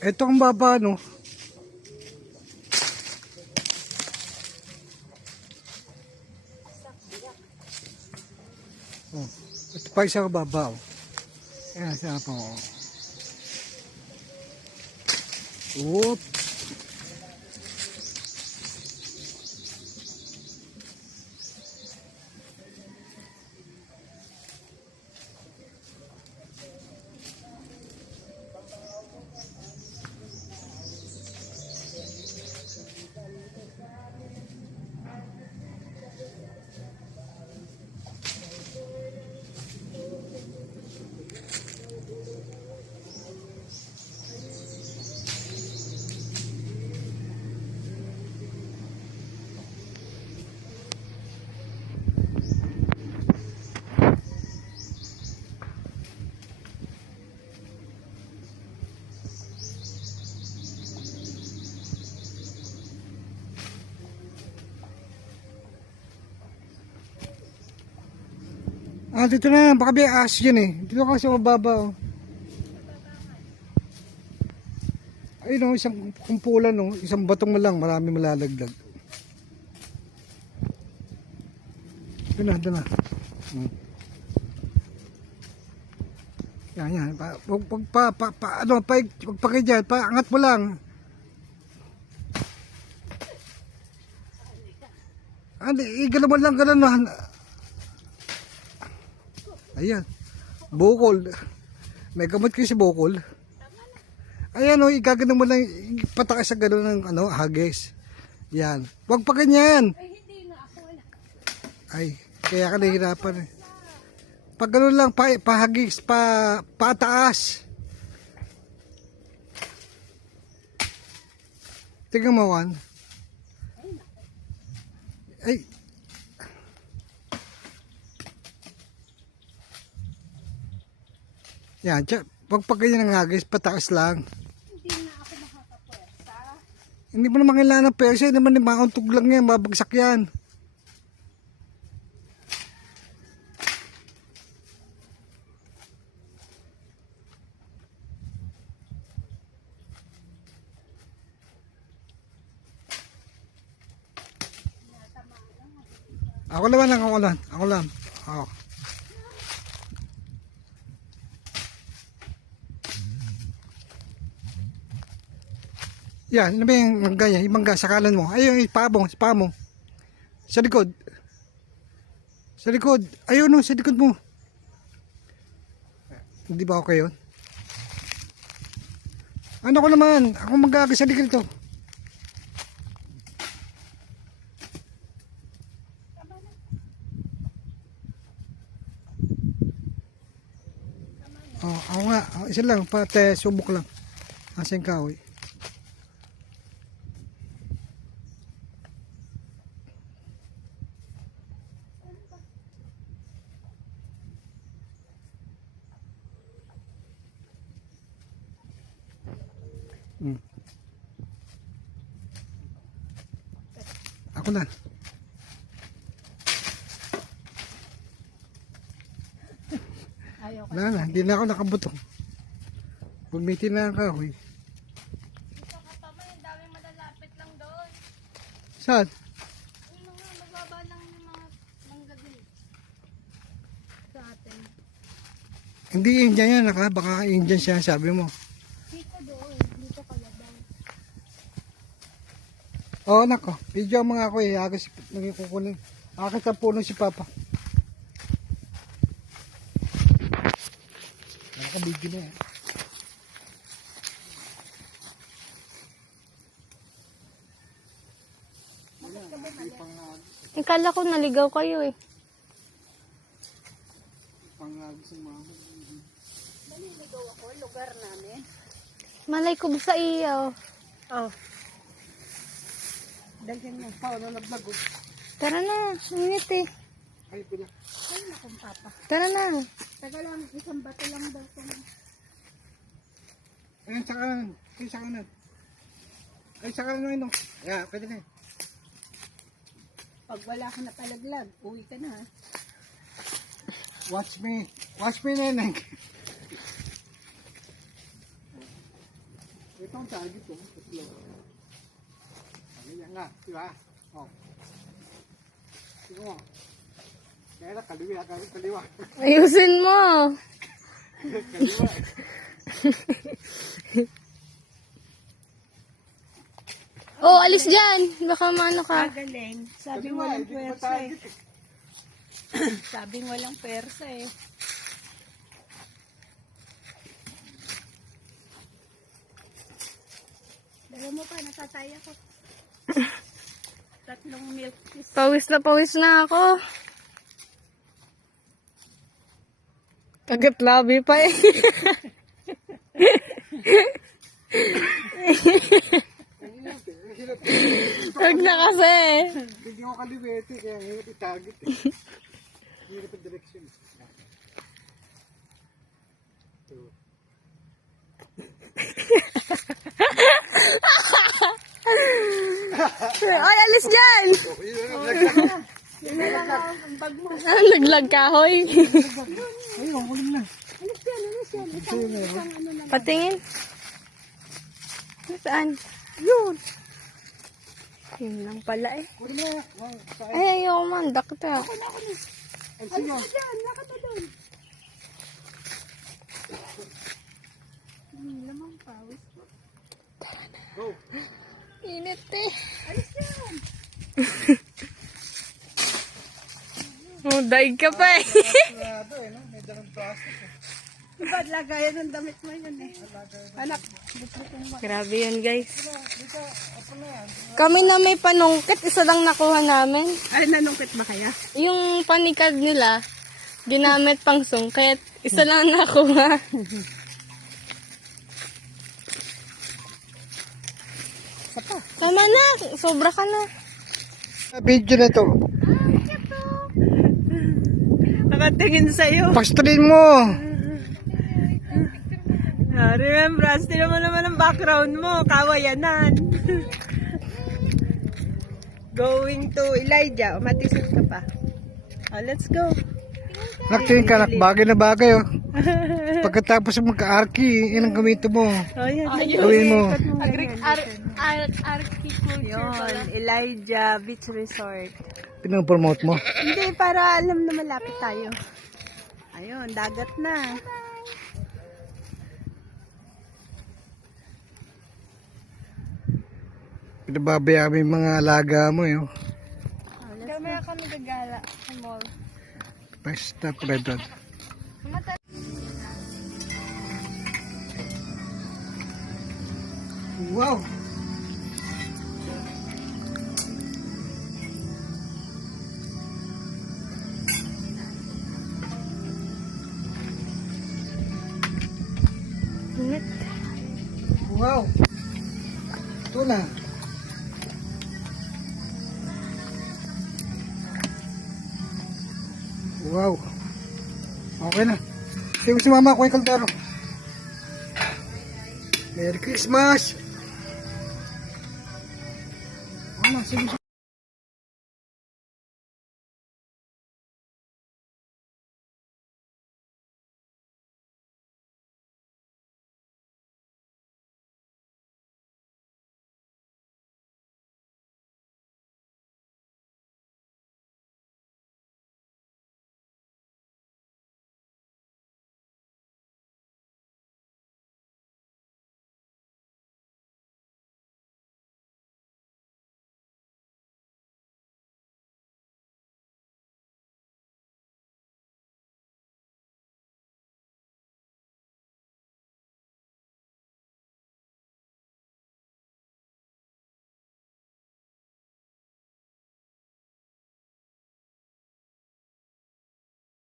Ito ang baba, no? Oh, ito pa isang baba, oh. Ayan, siya po. Whoop. Ah, dito na, baka may aas dyan eh. Dito kasi mababa, oh. Ayun, oh, isang kumpulan, oh. Isang batong lang, marami malalaglag. Doon na, doon na. Yan, yan. Ano, pa kayo dyan, angat mo lang. Ano, igalaw mo lang, gano'n. Ayan, bukol. May gamot kayo si bukol. Ayan, o, igagano mo lang, patakas sa gano'n ng ano, hagis. Yan. Huwag pa ganyan. Ay, hindi nga ako. Ay, kaya ka nahihirapan eh. Pag gano'n lang, pahagis, pataas. Tingnan mo, Juan. Ay. Yan, huwag pa ganyan ng hagis, pataas lang. Hindi na ako makakapwersa. Hindi mo naman kailangan ng persa, hindi naman makauntog lang yan, mabagsak yan. Ako lang. Ako. Yan, ano ba yung mangga yan? Yung mangga, sakalan mo. Ayun, sa paa mo. Sa likod. Sa likod. Ayun, no, sa likod mo. Hindi ba okay yun? Ano ko naman? Ako mag-aagay sa likod ito. Oh, ako nga. Isa lang, pati subok lang. Asan kahoy? Ako na. Ayaw ko. Wala na, hindi na ako nakabutong. Bumitin na ang kahoy. Ito ka pa man, ang daming malalapit lang doon. Saan? Ano nga, mababa lang yung mga mangga din. Sa atin. Hindi Indian yan, baka Indian siya sabi mo. Dito doon, dito kalabaw. Oo, nako. Video mga ako eh. Agos naging kukunin. Akit ang puno si Papa. Nakabigyo na eh. Ikala ko naligaw kayo eh. Pangagos ang mga. Naliligaw ako, lugar namin. Malay ko sa iyo. Oh. Dagyan mo pa, nalaglag oh. Tara na, init eh. Ay, pila. Ay, nakong papa. Tara na. Taga lang, isang bato lang daw ito. Ayan, sa kanan. Ay, sa kanan. Ay, sa kanan yun oh. Yeah, pwede na eh. Pag wala ka na palaglag, uwi ka na ha. Watch me. Watch me, neneng. Ito ang target ko. Tatlo. Ayan nga, di ba? Oh. Tingnan mo. Kaya na, kaliwa. Ayusin mo. Kaliwa. Oh, alis dyan. Baka maano ka. Galing. Sabi Kaliwa, walang hindi ko pwersa eh. target eh. Sabing walang pwersa eh. Dala mo pa, natataya ko. Tatlong milk tea. Pawis na ako. Kagat labi pa eh. Huwag na kasi. Hindi ko kaliwete, kaya hirap i-target eh. Hirap ang direction. Ay, alis dyan. Naglag kahoy. Ayun, kulim na. Patingin. Saan? Yun. Yun lang pala eh. Kulim na. Ay, ayoko man. Dakta. Ay, sino? Diyan, nakata doon. Lamang pawis. Go. Init eh. Oh, daig ka pa eh. Sarado eh, no? May dalang plastic eh. Ba't lagayan ng damit mo yun eh? Anak, Grabe yan guys. Kami na may panungkit, isa lang nakuha namin. ay nanungkit ba kaya? Yung panikad nila, ginamit pang sung, kaya isa lang nakuha. Tama na, sobra ka na. Video na to. Nakatingin sa'yo. Pasturin mo. Remembrance, tinan mo naman ang background mo. Kawayanan. Going to Elijah. Umatisin ka pa. Oh, let's go. Naktingin ka, bagay na bagay oh. Pagkatapos magka-arki, yun ang gamitin mo. Oh, yan. Gawin mo. Agriculture Yun, Elijah Beach Resort. Pinapromote mo. Hindi, para alam na malapit tayo. Ayun, dagat na. Pinababayaan mo yung mga alaga mo yun. Kami kami gagala sa mall. Basta pala doon. Wow! Init. Wow! Ito na. Wow! Okay na. Sige si mama, kuha yung kaldero. Merry Christmas! Ano, sige.